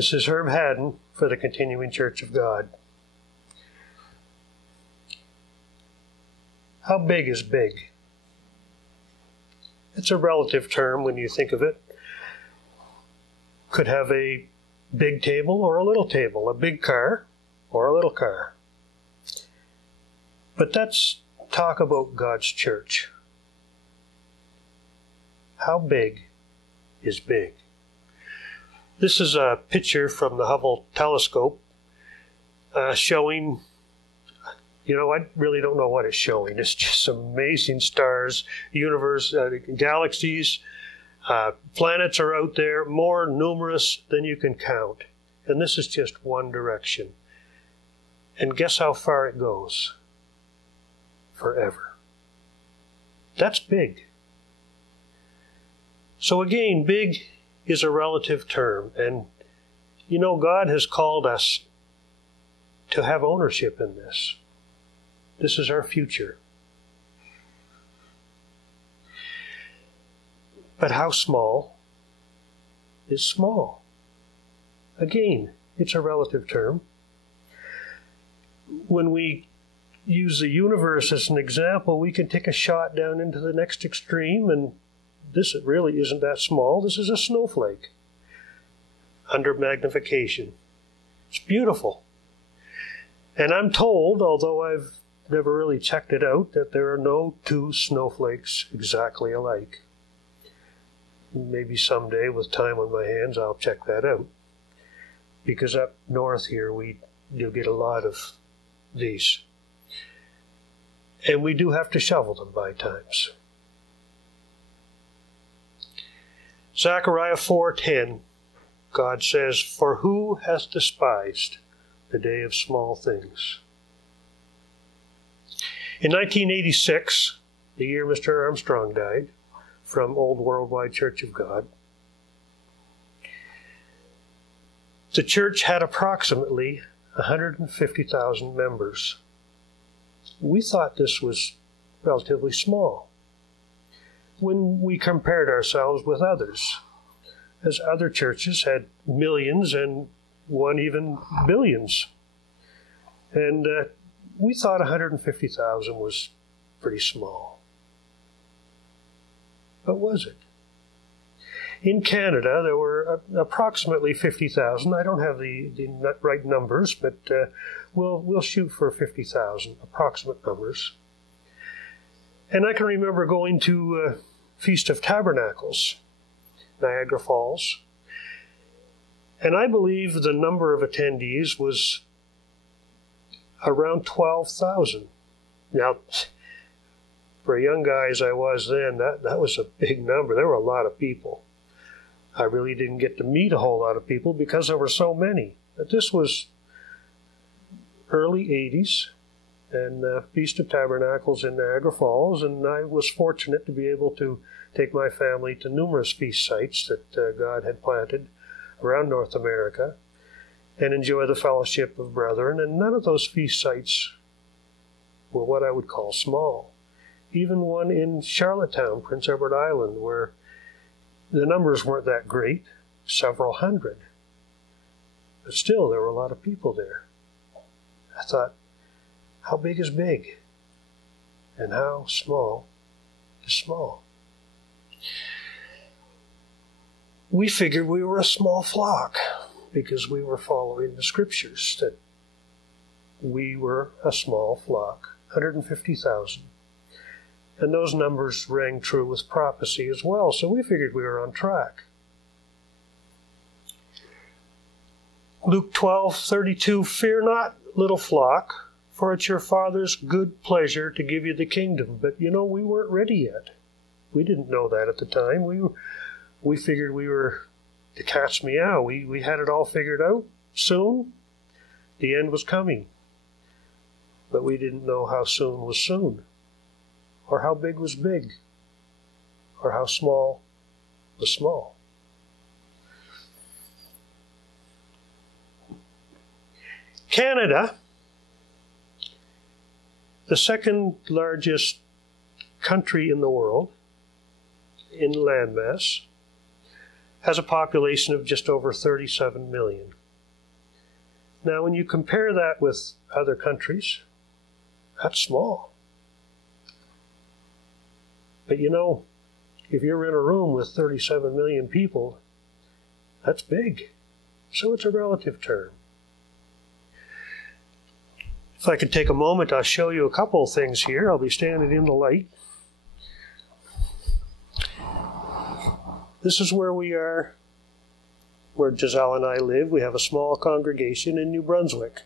This is Herb Haddon for the Continuing Church of God. How big is big? It's a relative term when you think of it. Could have a big table or a little table, a big car or a little car. But let's talk about God's church. How big is big? This is a picture from the Hubble telescope showing, I really don't know what it's showing. It's just amazing stars, universe, galaxies, planets are out there, more numerous than you can count. And this is just one direction. And guess how far it goes? Forever. That's big. So again, big is a relative term. And, God has called us to have ownership in this. This is our future. But how small is small? Again, it's a relative term. When we use the universe as an example, we can take a shot down into the next extreme, and this really isn't that small. This is a snowflake under magnification. It's beautiful. And I'm told, although I've never really checked it out, that there are no two snowflakes exactly alike. Maybe someday, with time on my hands, I'll check that out. Because up north here, we do get a lot of these. And we do have to shovel them by times. Zechariah 4:10, God says, "For who hath despised the day of small things?" In 1986, the year Mr. Armstrong died, from Old Worldwide Church of God, the church had approximately 150,000 members. We thought this was relatively small when we compared ourselves with others, as other churches had millions and one even billions. And we thought 150,000 was pretty small. But was it? In Canada, there were approximately 50,000. I don't have the right numbers, but we'll shoot for 50,000, approximate numbers. And I can remember going to Feast of Tabernacles, Niagara Falls, and I believe the number of attendees was around 12,000. Now, for a young guy as I was then, that was a big number. There were a lot of people. I really didn't get to meet a whole lot of people because there were so many. But this was early 80s, and Feast of Tabernacles in Niagara Falls, and I was fortunate to be able to take my family to numerous feast sites that God had planted around North America and enjoy the fellowship of brethren. And none of those feast sites were what I would call small. Even one in Charlottetown, Prince Edward Island, where the numbers weren't that great, several hundred. But still, there were a lot of people there. I thought, how big is big? And how small is small? We figured we were a small flock because we were following the scriptures, that we were a small flock, 150,000. And those numbers rang true with prophecy as well, so we figured we were on track. Luke 12:32, "Fear not, little flock, for it's your Father's good pleasure to give you the kingdom." But we weren't ready yet. We didn't know that at the time. We figured we were the cat's meow. We had it all figured out soon. The end was coming. But we didn't know how soon was soon, or how big was big, or how small was small. Canada, the second largest country in the world in landmass, has a population of just over 37 million. Now, when you compare that with other countries, that's small. But you know, if you're in a room with 37 million people, that's big. So it's a relative term. If I could take a moment, I'll show you a couple of things here. I'll be standing in the light. This is where we are, where Giselle and I live. We have a small congregation in New Brunswick.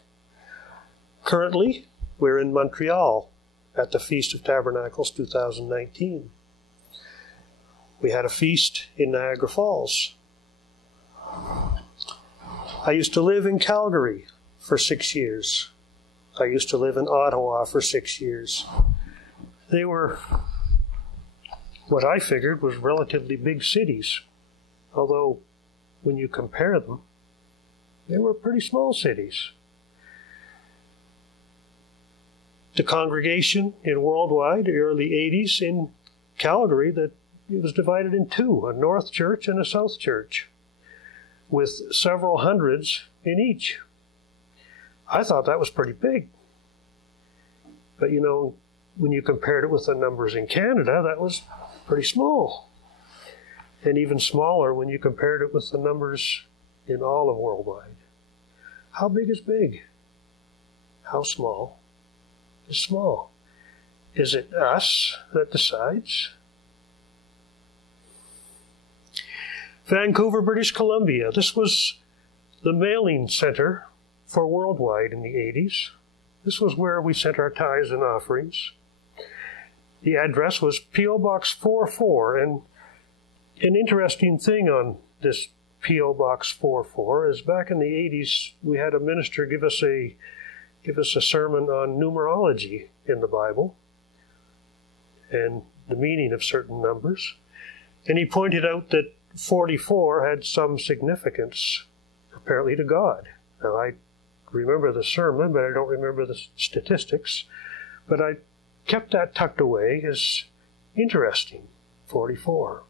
Currently, we're in Montreal at the Feast of Tabernacles 2019. We had a feast in Niagara Falls. I used to live in Calgary for 6 years. I used to live in Ottawa for 6 years. They were what I figured was relatively big cities, although when you compare them, they were pretty small cities. The congregation in Worldwide, early 80s in Calgary, that it was divided in two, a North Church and a South Church, with several hundreds in each. I thought that was pretty big. But you know, when you compared it with the numbers in Canada, that was pretty small. And even smaller when you compared it with the numbers in all of Worldwide. How big is big? How small is small? Is it us that decides? Vancouver, British Columbia. This was the mailing center for Worldwide in the 80s. This was where we sent our tithes and offerings. The address was P.O. Box 44, and an interesting thing on this P.O. Box 44 is back in the 80s we had a minister give us a sermon on numerology in the Bible and the meaning of certain numbers. And he pointed out that 44 had some significance, apparently, to God. Now, I remember the sermon, but I don't remember the statistics. But I kept that tucked away as interesting, 44.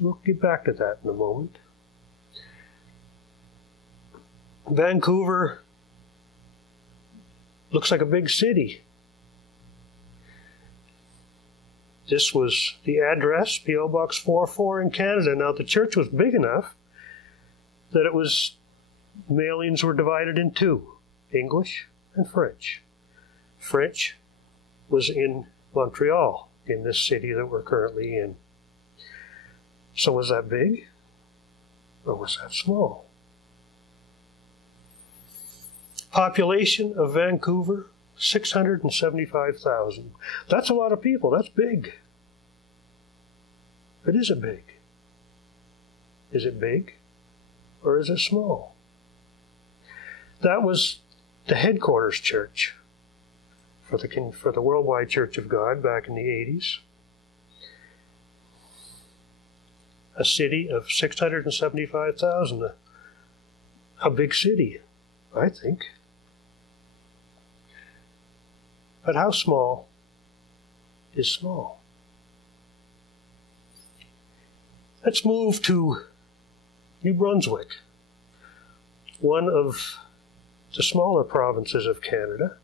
We'll get back to that in a moment. Vancouver looks like a big city. This was the address, P.O. Box 44 in Canada. Now, the church was big enough that mailings were divided in two, English and French. French was in Montreal, in this city that we're currently in. So was that big, or was that small? Population of Vancouver, 675,000. That's a lot of people. That's big. But is it big? Is it big, or is it small? That was the headquarters church for the Worldwide Church of God back in the 80s. A city of 675,000. A big city, I think. But how small is small? Let's move to New Brunswick, one of the smaller provinces of Canada.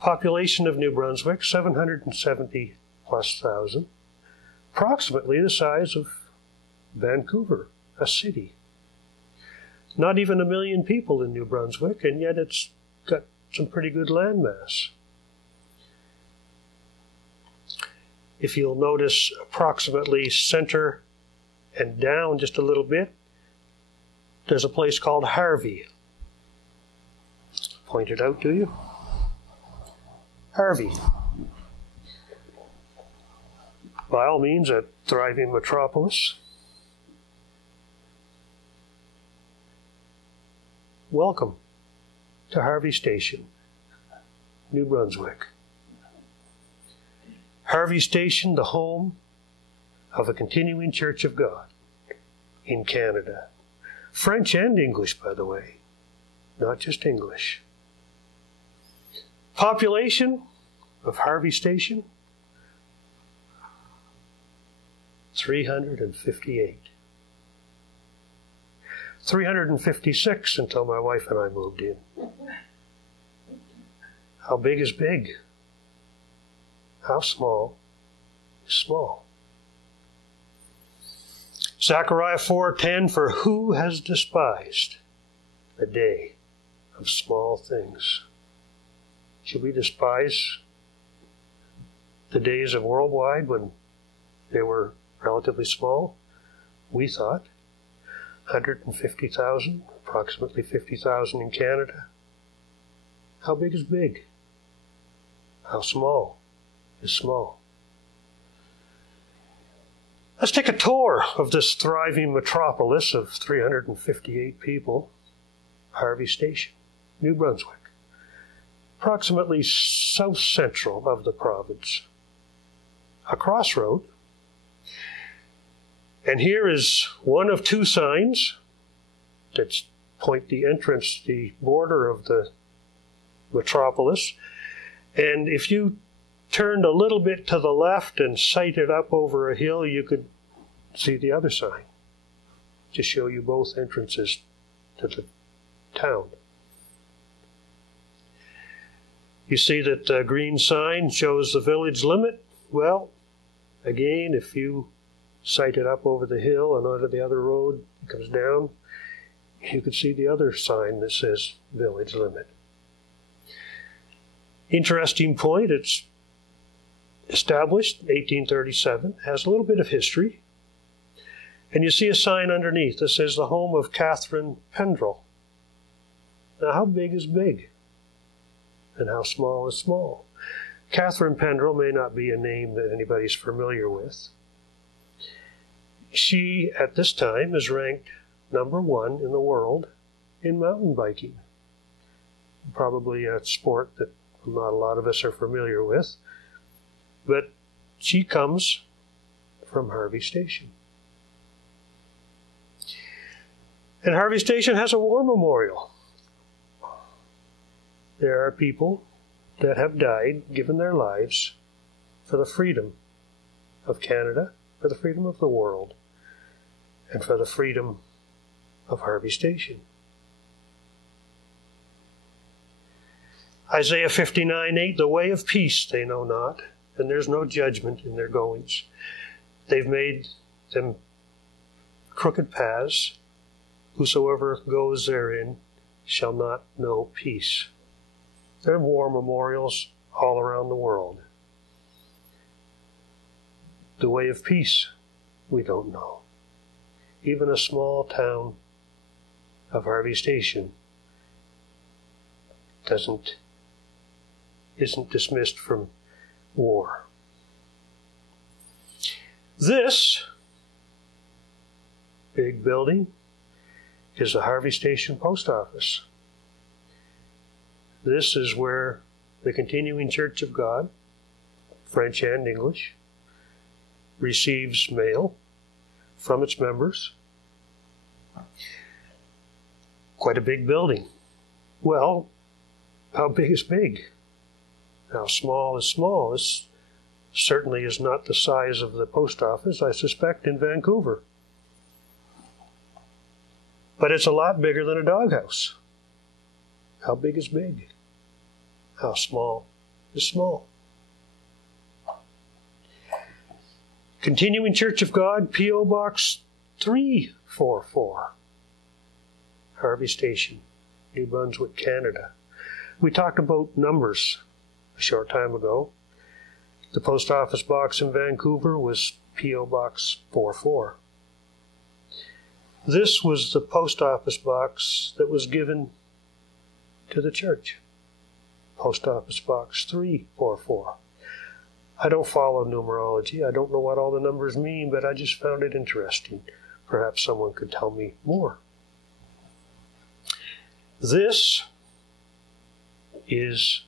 Population of New Brunswick, 770 plus thousand. Approximately the size of Vancouver, a city. Not even 1 million people in New Brunswick, and yet it's got some pretty good landmass. If you'll notice, approximately center and down just a little bit, there's a place called Harvey. Point it out to you. Harvey. By all means, a thriving metropolis. Welcome to Harvey Station, New Brunswick. Harvey Station, the home of a continuing Church of God in Canada. French and English, by the way, not just English. Population of Harvey Station, 358. 356 until my wife and I moved in. How big is big? How small is small? Zechariah 4:10, for who has despised the day of small things? Should we despise the days of worldwide when they were relatively small? We thought 150,000, approximately 50,000 in Canada. How big is big? How small is small? Let's take a tour of this thriving metropolis of 358 people, Harvey Station, New Brunswick, approximately south central of the province. A crossroad. And here is one of two signs that point the entrance, the border of the metropolis. And if you turned a little bit to the left and sighted up over a hill, you could see the other sign to show you both entrances to the town. You see that the green sign shows the village limit. Well, again, if you sight it up over the hill and onto the other road, it comes down, you can see the other sign that says village limit. Interesting point, it's established 1837, has a little bit of history. And you see a sign underneath that says the home of Catherine Pendrell. Now, how big is big? And how small is small? Catherine Pendrell may not be a name that anybody's familiar with. She, at this time, is ranked #1 in the world in mountain biking. Probably a sport that not a lot of us are familiar with. But she comes from Harvey Station. And Harvey Station has a war memorial. There are people that have died, given their lives for the freedom of Canada, for the freedom of the world, and for the freedom of Harvey Station. Isaiah 59:8, the way of peace they know not, and there's no judgment in their goings. They've made them crooked paths. Whosoever goes therein shall not know peace. There are war memorials all around the world. The way of peace, we don't know. Even a small town of Harvey Station isn't dismissed from war. This big building is the Harvey Station Post Office. This is where the Continuing Church of God, French and English, receives mail from its members. Quite a big building. Well, how big is big? How small is small? This certainly is not the size of the post office, I suspect, in Vancouver. But it's a lot bigger than a doghouse. How big is big? How small is small? Continuing Church of God, P.O. Box 344, Harvey Station, New Brunswick, Canada. We talked about numbers a short time ago. The post office box in Vancouver was P.O. Box 44. This was the post office box that was given to the church. Post office box 344. I don't follow numerology. I don't know what all the numbers mean, but I just found it interesting. Perhaps someone could tell me more. This is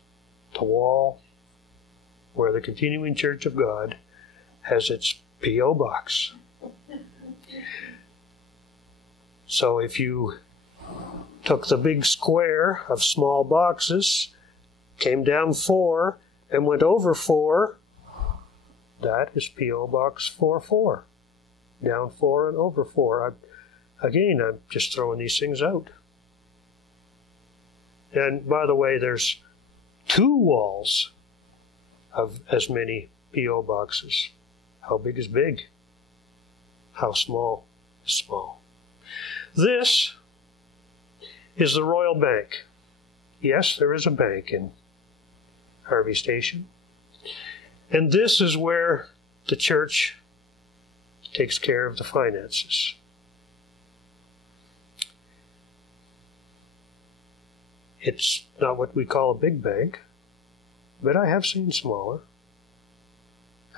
the wall where the Continuing Church of God has its P.O. box. So if you took the big square of small boxes, came down 4, and went over 4, that is P.O. Box 44. down 4 and over 4. I'm just throwing these things out. And by the way, there's 2 walls of as many P.O. boxes. How big is big? How small is small? This is the Royal Bank. Yes, there is a bank in Harvey Station. And this is where the church takes care of the finances. It's not what we call a big bank, but I have seen smaller.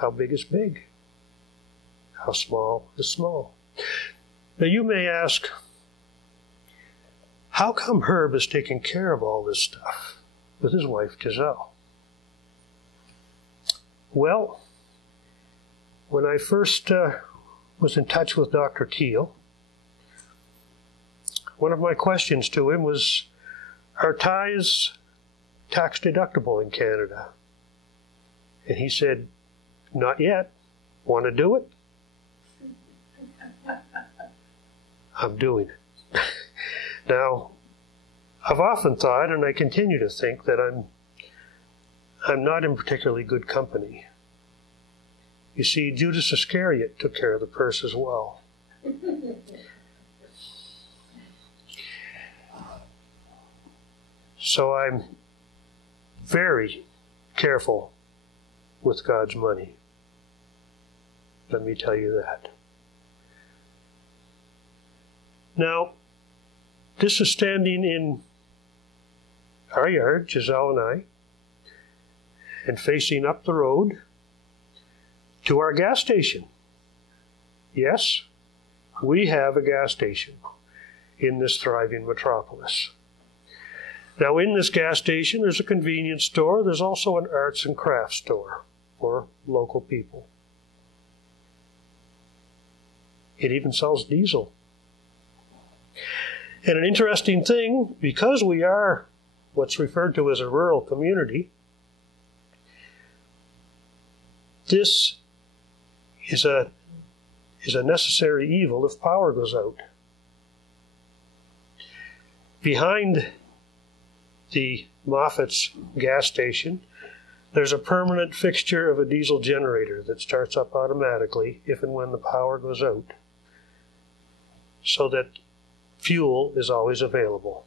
How big is big? How small is small? Now you may ask, how come Herb is taking care of all this stuff with his wife Giselle? Well, when I first was in touch with Dr. Keel, one of my questions to him was, are tithes tax deductible in Canada? And he said, not yet. Want to do it? I'm doing it. Now, I've often thought, and I continue to think, that I'm not in particularly good company. You see, Judas Iscariot took care of the purse as well. So I'm very careful with God's money. Let me tell you that. Now, this is standing in our yard, Giselle and I, and facing up the road to our gas station. Yes, we have a gas station in this thriving metropolis. Now, in this gas station, there's a convenience store. There's also an arts and crafts store for local people. It even sells diesel. And an interesting thing, because we are what's referred to as a rural community, this is a necessary evil if power goes out. Behind the Moffat's gas station, there's a permanent fixture of a diesel generator that starts up automatically if and when the power goes out, so that fuel is always available.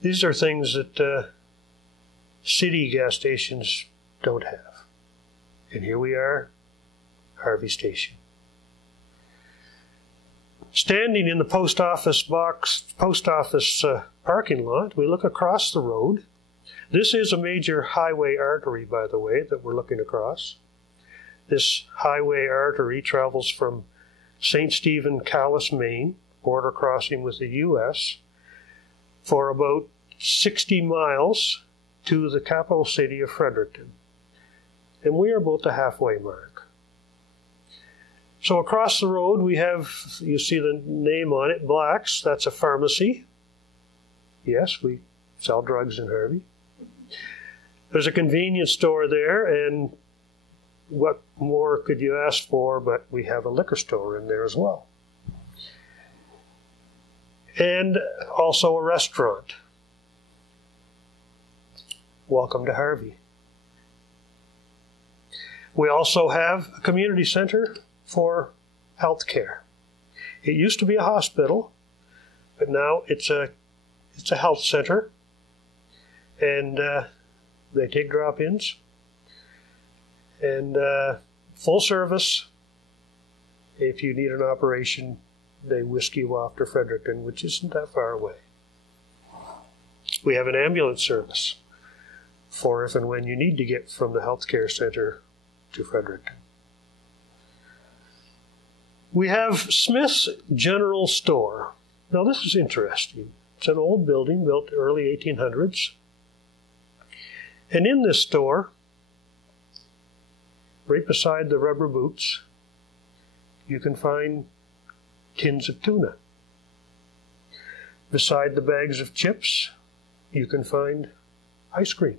These are things that city gas stations don't have. And here we are, Harvey Station. Standing in the post office parking lot, we look across the road. This is a major highway artery, by the way, that we're looking across. This highway artery travels from St. Stephen, Calais, Maine, border crossing with the U.S., for about 60 miles to the capital city of Fredericton. And we are about the halfway mark. So across the road we have, you see the name on it, Black's. That's a pharmacy. Yes, we sell drugs in Harvey. There's a convenience store there, and what more could you ask for, but we have a liquor store in there as well. And also a restaurant. Welcome to Harvey. We also have a community center for health care. It used to be a hospital, but now it's a health center, and they take drop-ins, and full service. If you need an operation, they whisk you off to Fredericton, which isn't that far away. We have an ambulance service for if and when you need to get from the healthcare center to Fredericton. We have Smith's General Store. Now this is interesting. It's an old building built early 1800s. And in this store, right beside the rubber boots, you can find tins of tuna. Beside the bags of chips, you can find ice cream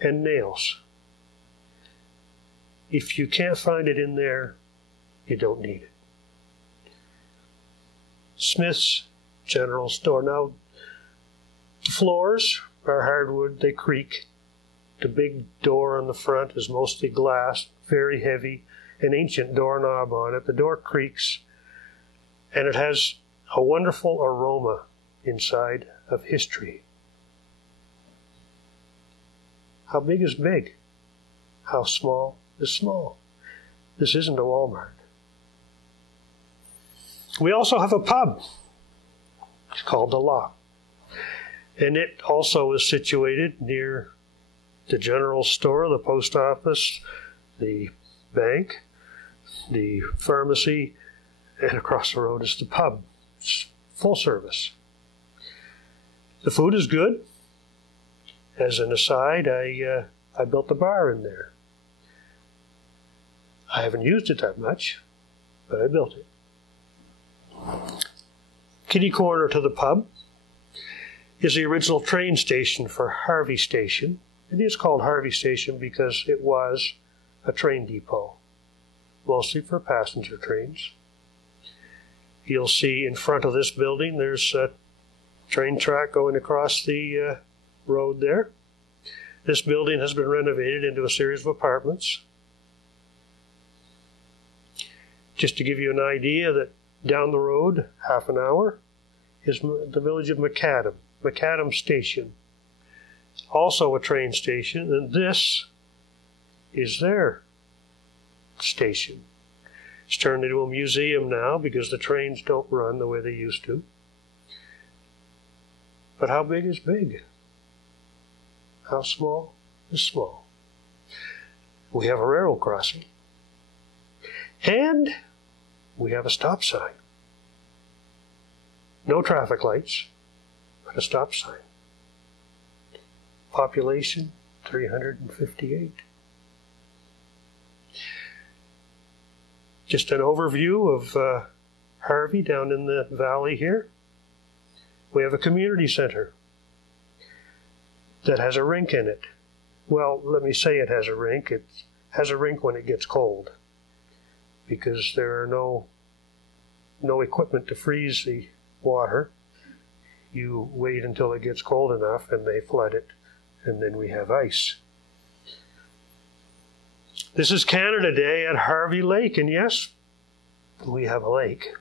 and nails. If you can't find it in there, you don't need it. Smith's General Store. Now, the floors are hardwood, they creak. The big door on the front is mostly glass, very heavy, an ancient doorknob on it. The door creaks, and it has a wonderful aroma inside of history. How big is big? How small is small? This isn't a Walmart. We also have a pub. It's called The Lock. And it also is situated near the general store, the post office, the bank, the pharmacy, and across the road is the pub. It's full service. The food is good. As an aside, I built the bar in there. I haven't used it that much, but I built it. Kitty corner to the pub is the original train station for Harvey Station. It is called Harvey Station because it was a train depot, mostly for passenger trains. You'll see in front of this building there's a train track going across the road there. This building has been renovated into a series of apartments. Just to give you an idea that down the road, half an hour, is the village of Macadam Station. Also a train station, and this is their station. It's turned into a museum now because the trains don't run the way they used to. But how big is big? How small is small? We have a railroad crossing. And we have a stop sign. No traffic lights, but a stop sign. Population, 358. Just an overview of Harvey down in the valley here. We have a community center that has a rink in it. Well, let me say it has a rink. It has a rink when it gets cold because there are no equipment to freeze the water. You wait until it gets cold enough and they flood it, and then we have ice. This is Canada Day at Harvey Lake, and yes, we have a lake.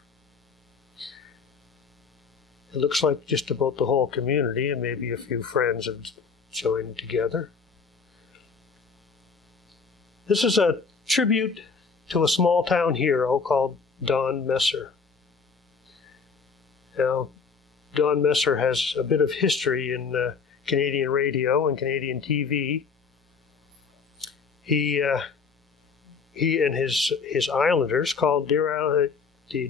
It looks like just about the whole community and maybe a few friends have joined together. This is a tribute to a small town hero called Don Messer. Now, Don Messer has a bit of history in Canadian radio and Canadian TV. He and his Islanders, called the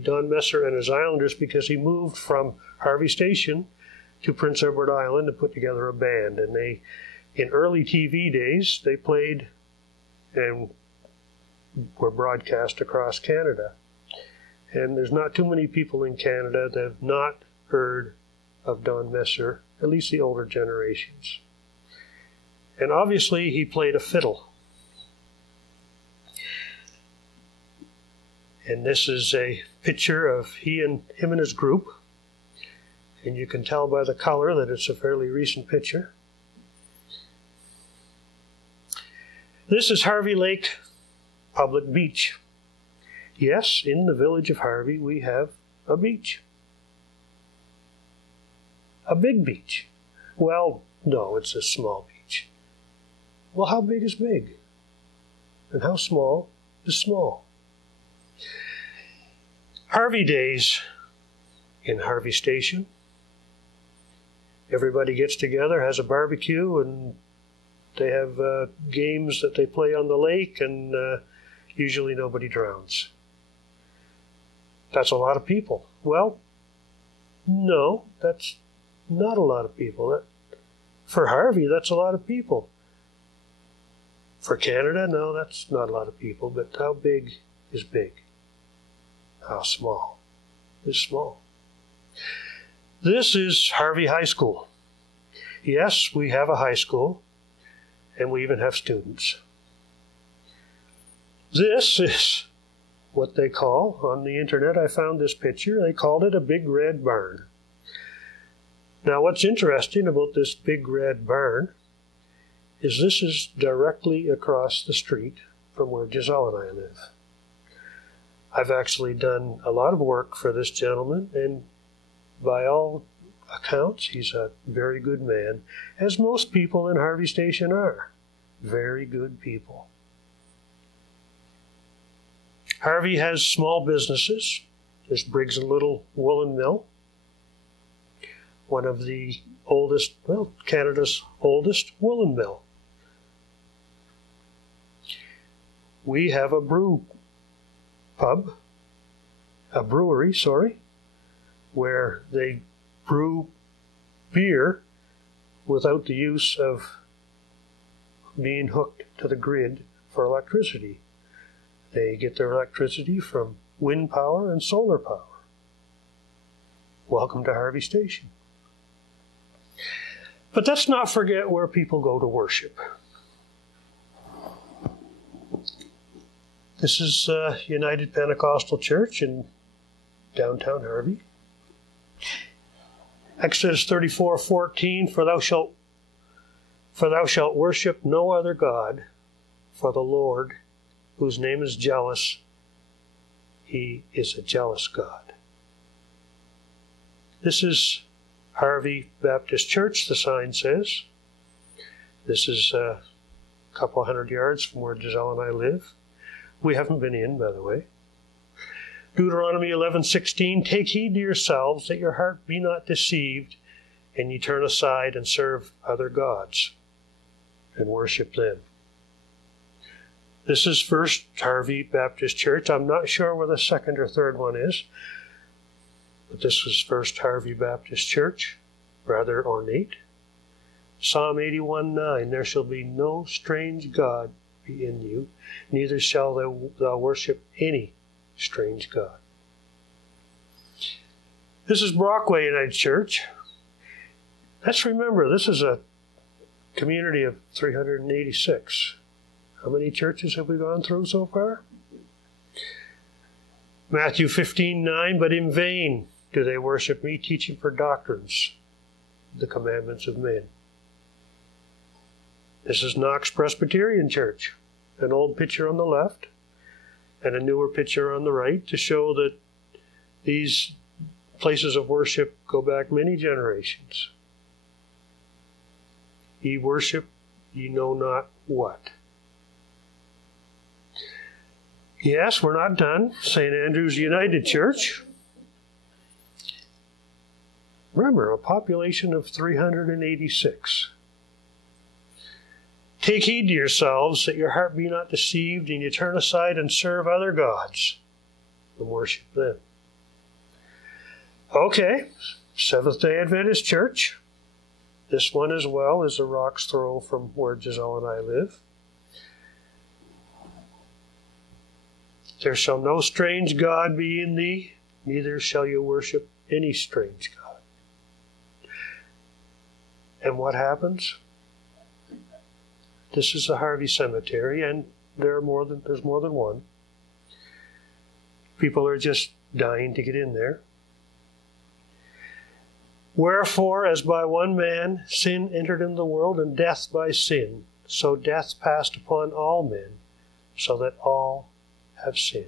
Don Messer and his Islanders, because he moved from Harvey Station to Prince Edward Island to put together a band. And they, in early TV days, they played and were broadcast across Canada. And there's not too many people in Canada that have not heard of Don Messer, at least the older generations. And obviously he played a fiddle. And this is a picture of him and his group. And you can tell by the color that it's a fairly recent picture. This is Harvey Lake Public Beach. Yes, in the village of Harvey we have a beach. A big beach. Well, no, it's a small beach. Well, how big is big? And how small is small? Harvey Days in Harvey Station. Everybody gets together, has a barbecue, and they have games that they play on the lake, and usually nobody drowns. That's a lot of people. Well, no, that's not a lot of people. For Harvey, that's a lot of people. For Canada, no, that's not a lot of people, but how big is big? How small is small? This is Harvey High School. Yes, we have a high school, and we even have students. This is what they call, on the internet I found this picture, they called it a big red barn. Now what's interesting about this big red barn is this is directly across the street from where Giselle and I live. I've actually done a lot of work for this gentleman, and by all accounts, he's a very good man, as most people in Harvey Station are. Very good people. Harvey has small businesses. There's Briggs & Little Woolen Mill, one of the oldest, well, Canada's oldest woolen mill. We have a brewery, where they brew beer without the use of being hooked to the grid for electricity. They get their electricity from wind power and solar power. Welcome to Harvey Station. But let's not forget where people go to worship. This is United Pentecostal Church in downtown Harvey. Exodus 34:14, for thou shalt worship no other God, for the Lord, whose name is jealous, he is a jealous God. This is Harvey Baptist Church, the sign says. This is a couple 100 yards from where Giselle and I live. We haven't been in, by the way. Deuteronomy 11:16, take heed to yourselves that your heart be not deceived, and ye turn aside and serve other gods and worship them. This is First Harvey Baptist Church. I'm not sure where the second or third one is, but this was First Harvey Baptist Church, rather ornate. Psalm 81:9, there shall be no strange God be in you, neither shall thou worship any strange God. This is Brockway United Church. Let's remember, this is a community of 386. How many churches have we gone through so far? Matthew 15:9, but in vain do they worship me, teaching for doctrines the commandments of men. This is Knox Presbyterian Church. An old picture on the left and a newer picture on the right to show that these places of worship go back many generations. Ye worship, ye know not what. Yes, we're not done. St. Andrew's United Church. Remember, a population of 386. Take heed to yourselves that your heart be not deceived, and you turn aside and serve other gods and worship them. Okay, Seventh-day Adventist Church. This one as well is a rock's throw from where Giselle and I live. There shall no strange God be in thee, neither shall you worship any strange God. And what happens? This is the Harvey Cemetery, and there's more than one. People are just dying to get in there. Wherefore, as by one man sin entered into the world, and death by sin, so death passed upon all men, so that all have sinned.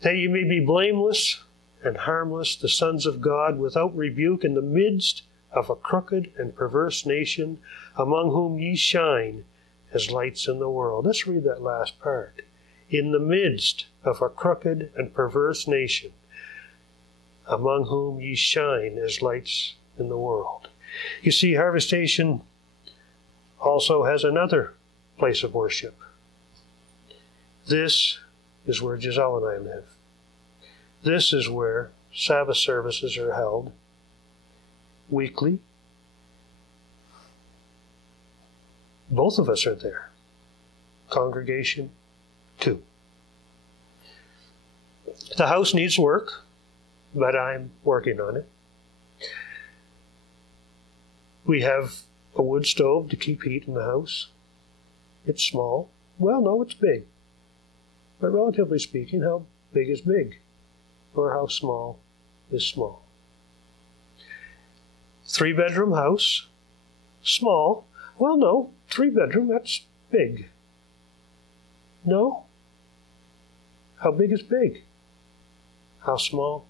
That you may be blameless and harmless, the sons of God, without rebuke, in the midst of a crooked and perverse nation, among whom ye shine as lights in the world. Let's read that last part. In the midst of a crooked and perverse nation, among whom ye shine as lights in the world. You see, Harvey Station also has another place of worship. This is where Giselle and I live. This is where Sabbath services are held weekly. Both of us are there. Congregation 2. The house needs work, but I'm working on it. We have a wood stove to keep heat in the house. It's small, Well, no, it's big. But relatively speaking, how big is big? Or how small is small? 3-bedroom house, small. Well, no, 3-bedroom, that's big. No? How big is big? How small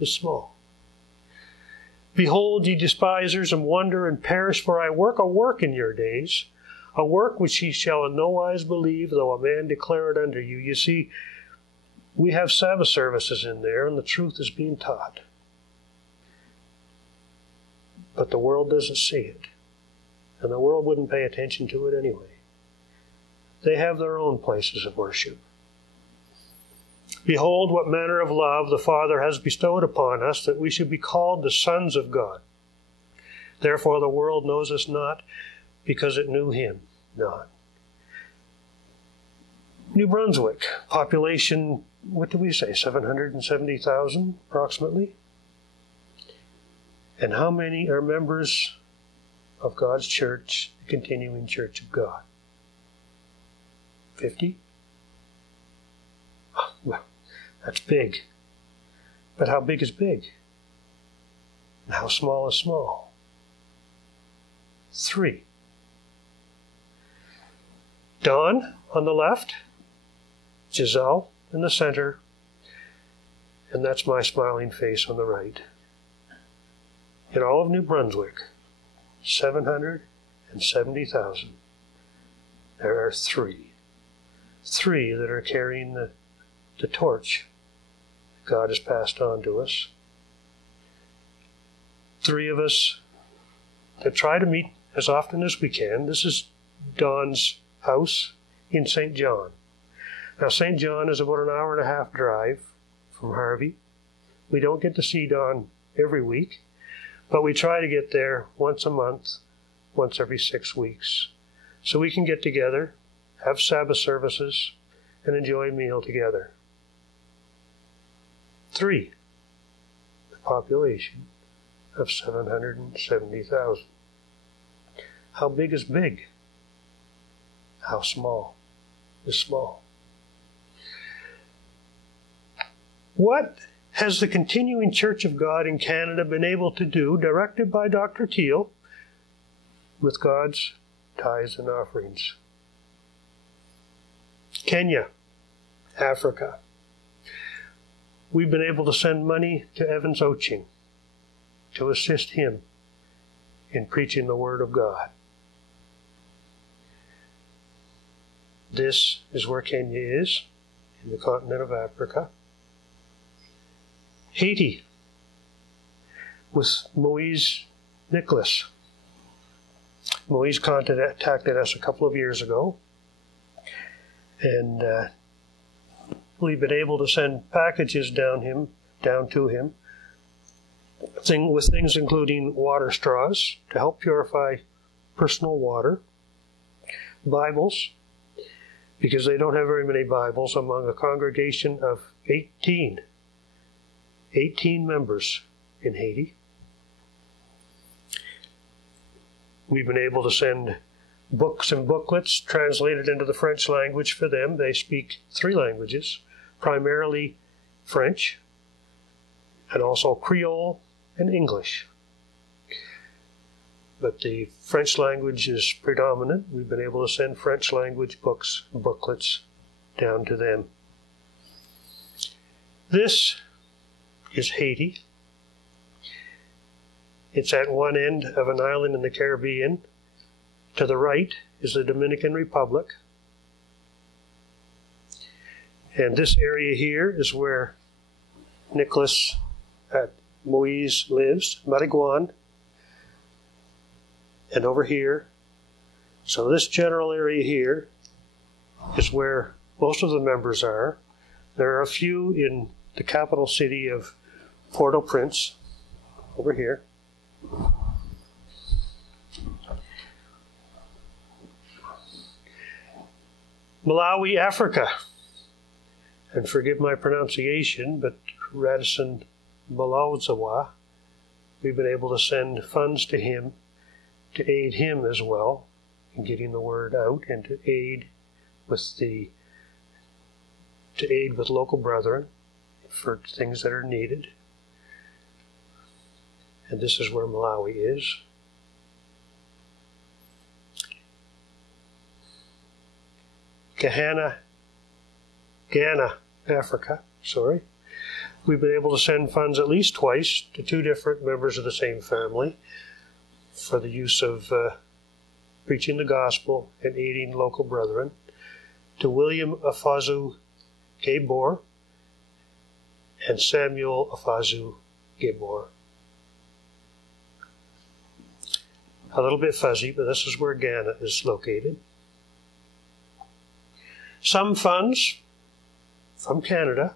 is small? Behold, ye despisers, and wonder and perish, for I work a work in your days, a work which ye shall in no wise believe, though a man declare it unto you. You see, we have Sabbath services in there, and the truth is being taught. But the world doesn't see it, and the world wouldn't pay attention to it anyway. They have their own places of worship. Behold, what manner of love the Father has bestowed upon us, that we should be called the sons of God. Therefore the world knows us not, because it knew him not. New Brunswick, population, what do we say, 770,000 approximately? And how many are members of God's church, the continuing church of God? 50? Well, that's big. But how big is big? And how small is small? 3. Don on the left, Giselle in the center, and that's my smiling face on the right. In all of New Brunswick, 770,000, there are 3. 3 that are carrying the torch God has passed on to us. 3 of us that try to meet as often as we can. This is Don's house in St. John. Now, St. John is about an hour and a half drive from Harvey. We don't get to see Don every week, but we try to get there once a month, once every 6 weeks, so we can get together, have Sabbath services, and enjoy a meal together. 3, the population of 770,000. How big is big? How small is small? What has the continuing Church of God in Canada been able to do, directed by Dr. Teal, with God's tithes and offerings? Kenya, Africa. We've been able to send money to Evans Oching to assist him in preaching the Word of God. This is where Kenya is, in the continent of Africa. Haiti, with Moise Nicholas. Moise contacted us a couple of years ago, and we've been able to send packages down to him, with things including water straws to help purify personal water, Bibles, because they don't have very many Bibles among a congregation of 18 members in Haiti. We've been able to send books and booklets translated into the French language for them. They speak 3 languages, primarily French, and also Creole and English. But the French language is predominant. We've been able to send French language books and booklets down to them. This is Haiti. It's at one end of an island in the Caribbean. To the right is the Dominican Republic. And this area here is where Nicholas Moise lives, Mariguan. And over here, so this general area here is where most of the members are. There are a few in the capital city of Port-au-Prince, over here. Malawi, Africa. And forgive my pronunciation, but Radisson Malawazawa, we've been able to send funds to him to aid him as well in getting the word out and to aid to aid with local brethren for things that are needed. And this is where Malawi is. Ghana, Africa, sorry. We've been able to send funds at least twice to 2 different members of the same family for the use of preaching the gospel and aiding local brethren, to William Afazu Gabor and Samuel Afazu Gabor. A little bit fuzzy, but this is where Ghana is located. Some funds from Canada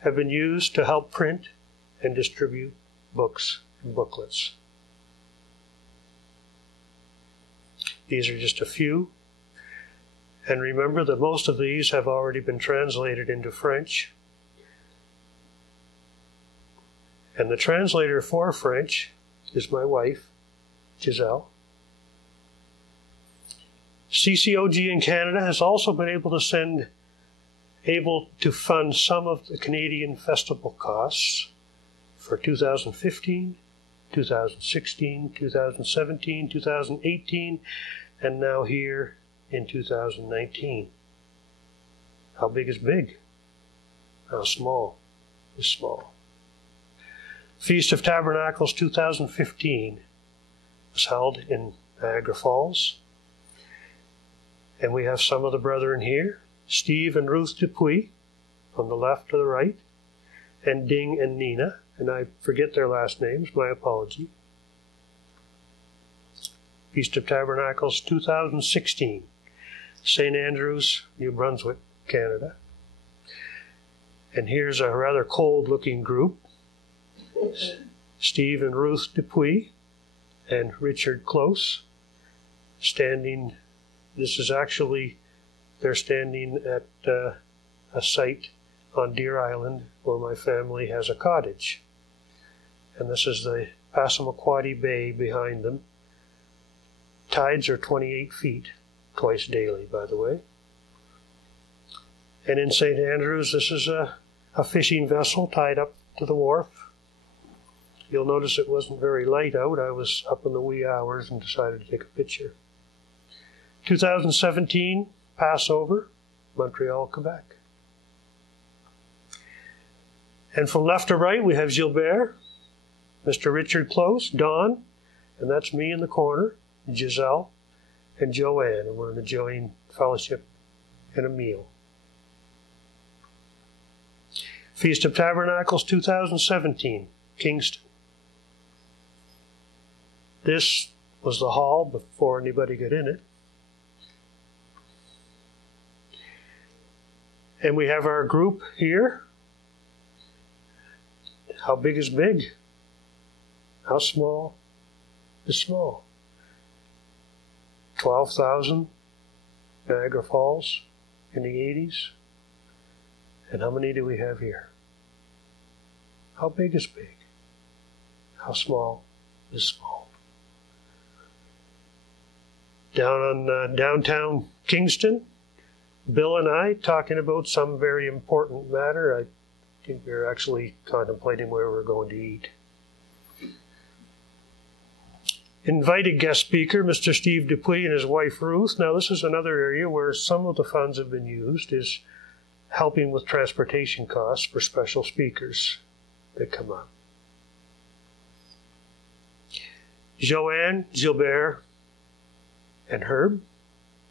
have been used to help print and distribute books and booklets. These are just a few. And remember that most of these have already been translated into French. And the translator for French is my wife, Giselle. CCOG in Canada has also been able to fund some of the Canadian festival costs for 2015, 2016, 2017, 2018, and now here in 2019. How big is big? How small is small? Feast of Tabernacles 2015 was held in Niagara Falls. And we have some of the brethren here, Steve and Ruth Dupuy, from the left to the right, and Ding and Nina, and I forget their last names, my apology. Feast of Tabernacles 2016, St. Andrews, New Brunswick, Canada. And here's a rather cold-looking group, Steve and Ruth Dupuy and Richard Close, standing. This is actually, they're standing at a site on Deer Island where my family has a cottage. And this is the Passamaquoddy Bay behind them. Tides are 28 feet, twice daily, by the way. And in St. Andrews, this is a fishing vessel tied up to the wharf. You'll notice it wasn't very light out. I was up in the wee hours and decided to take a picture. 2017, Passover, Montreal, Quebec. And from left to right, we have Gilbert, Mr. Richard Close, Don, and that's me in the corner, Giselle, and Joanne, and we're enjoying fellowship and a meal. Feast of Tabernacles 2017, Kingston. This was the hall before anybody got in it. And we have our group here. How big is big? How small is small? 12,000 Niagara Falls in the 80s. And how many do we have here? How big is big? How small is small? Down on downtown Kingston, Bill and I talking about some very important matter. I think we're actually contemplating where we're going to eat. Invited guest speaker, Mr. Steve Dupuy and his wife Ruth. Now this is another area where some of the funds have been used, is helping with transportation costs for special speakers that come up. Joanne, Gilbert, and Herb.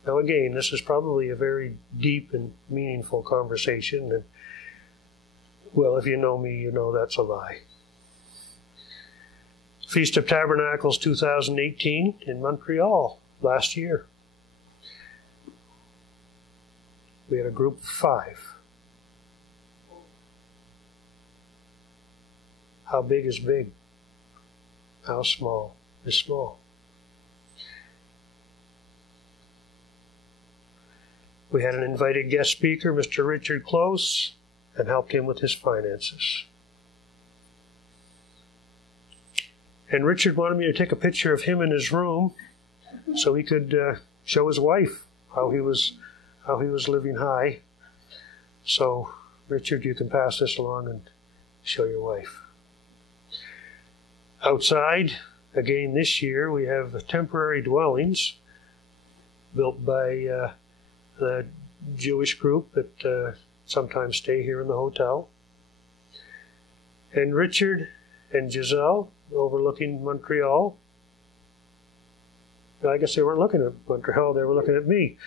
Now again, this is probably a very deep and meaningful conversation, and well, if you know me, you know that's a lie. Feast of Tabernacles 2018 in Montreal last year. We had a group of 5. How big is big? How small is small? We had an invited guest speaker, Mr. Richard Close, and helped him with his finances. And Richard wanted me to take a picture of him in his room so he could show his wife how he was how he was living high. So, Richard, you can pass this along and show your wife. Outside, again this year, we have temporary dwellings built by the Jewish group that sometimes stay here in the hotel. And Richard and Giselle, overlooking Montreal. I guess they weren't looking at Montreal, they were looking at me.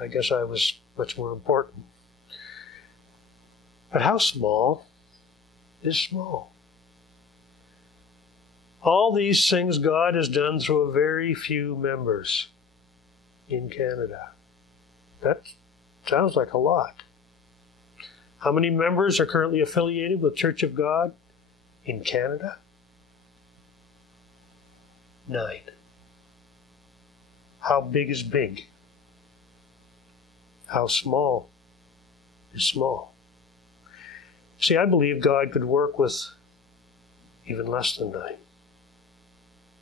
I guess I was much more important. But how small is small? All these things God has done through a very few members in Canada. That sounds like a lot. How many members are currently affiliated with Church of God in Canada? 9. How big is big? How small is small? See, I believe God could work with even less than 9.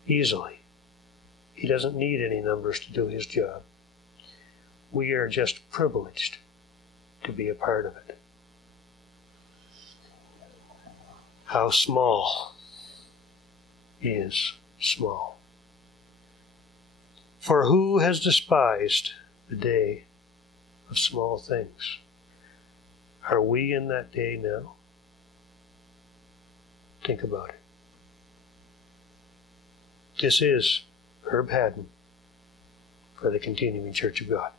Easily. He doesn't need any numbers to do his job. We are just privileged to be a part of it. How small is small? For who has despised the day of small things? Are we in that day now? Think about it. This is Herb Haddon for the Continuing Church of God.